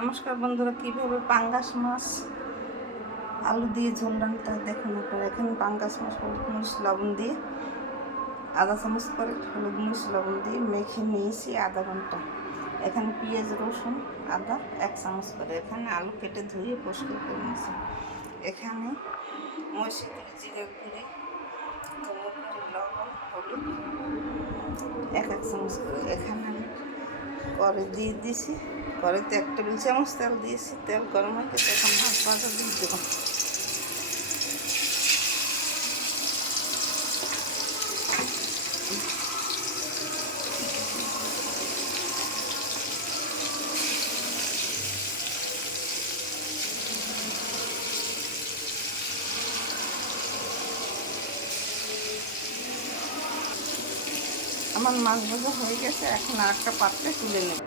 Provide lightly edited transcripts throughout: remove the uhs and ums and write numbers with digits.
নমস্কার বন্ধুরা, কীভাবে পাঙ্গাস মাছ আলু দিয়ে ঝোল রান্না দেখুন আপনারা। এখানে পাঙ্গাস মাছ হলুদ মরিচ লবণ দিয়ে আধা চামচ করে হলুদ মরিচ লবণ দিয়ে মেখে নিয়েছি আধা ঘন্টা। এখানে পেঁয়াজ রসুন আদা 1 চামচ করে। এখানে আলু কেটে ধুয়ে পরিষ্কার করে নিয়েছি। এখানে মরিচের গুঁড়ি, জিরার গুঁড়ি, ধনের গুঁড়ি, লবণ, হলুদ 1 চামচ করে। এখানে আমি কড়াই দিয়ে দিয়েছি। কড়াইতে 1 টেবিল চামচ তেল দিয়েছি। তেল গরম হয়ে গেছে, এখন মাছ ভাজা দিয়ে দেবো। আমার মাছ ভাজা হয়ে গেছে, এখন আরেকটা পাত্রে তুলে নেব।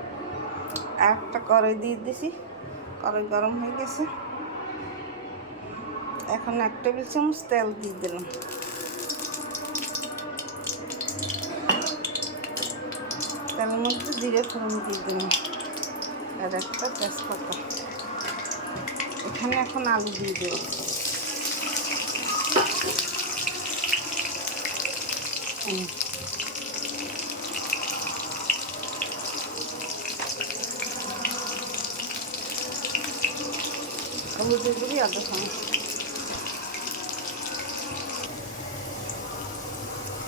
একটা কড়াই দিয়ে দিছি, কড়াই গরম হয়ে গেছে। এখন 1 টেবিল চামচ তেল দিয়ে দিলাম। তেলের মধ্যে জিরে ফোড়ন দিয়ে দিলাম আর একটা তেজপাতা। এখানে এখন আলু দিয়ে দেব। হলুদের গুঁড়ি আধা চামচ।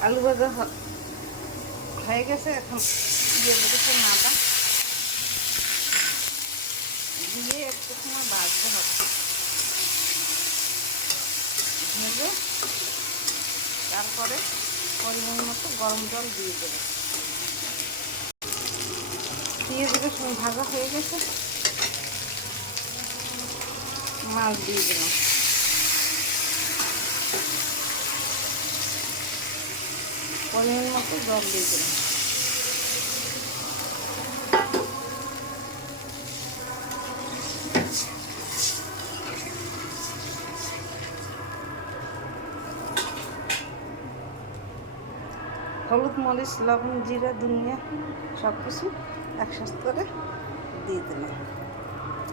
আলু ভাজা হয়ে গেছে, এখন দিয়ে দিয়েছে আদা দিয়ে একটু সময় ভাজতে হবে। ভেজে তারপরে পরিমাণ মতো গরম জল দিয়ে দেবে। পেঁয়াজ রসুন ভাজা হয়ে গেছে, মাছ দিয়ে দিলাম। পরিমাণ মতো জল দিয়ে দিলাম। হলুদ মরিচ লবণ জিরা ধনিয়া সব কিছু একসাথে করে দিয়ে দিলাম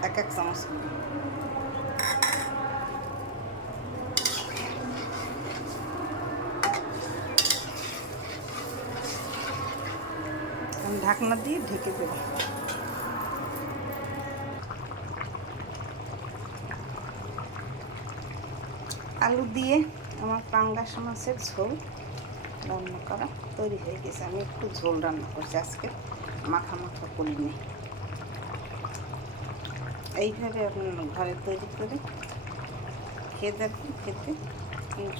1 চামচ করে। ঢাকনা দিয়ে ঢেকে দেব। আলু দিয়ে আমার পাঙ্গাস মাছের ঝোল রান্না করা তৈরি হয়ে গেছে। আমি একটু ঝোল রান্না করছি, আজকে মাখা মাখা করিনি। এইভাবে আপনার ঘরে তৈরি করে খেয়ে দেখবেন, খেতে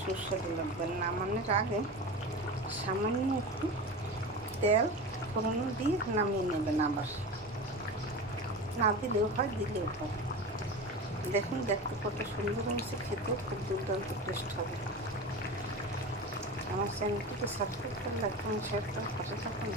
সুস্বাদু লাগবে। নামানোর আগে সামান্য একটু তেল ফোড়ন দিয়ে নামিয়ে নেবেন। আবার না দিলেও হয়, দিলেও হয়। দেখুন দেখতে কত সুন্দর হয়েছে, খেতেও খুব দুর্দান্ত টেস্ট হবে। আমার চ্যানেলটিকে সাবস্ক্রাইব করে রাখুন, শেয়ার করে পাশে থাকুন।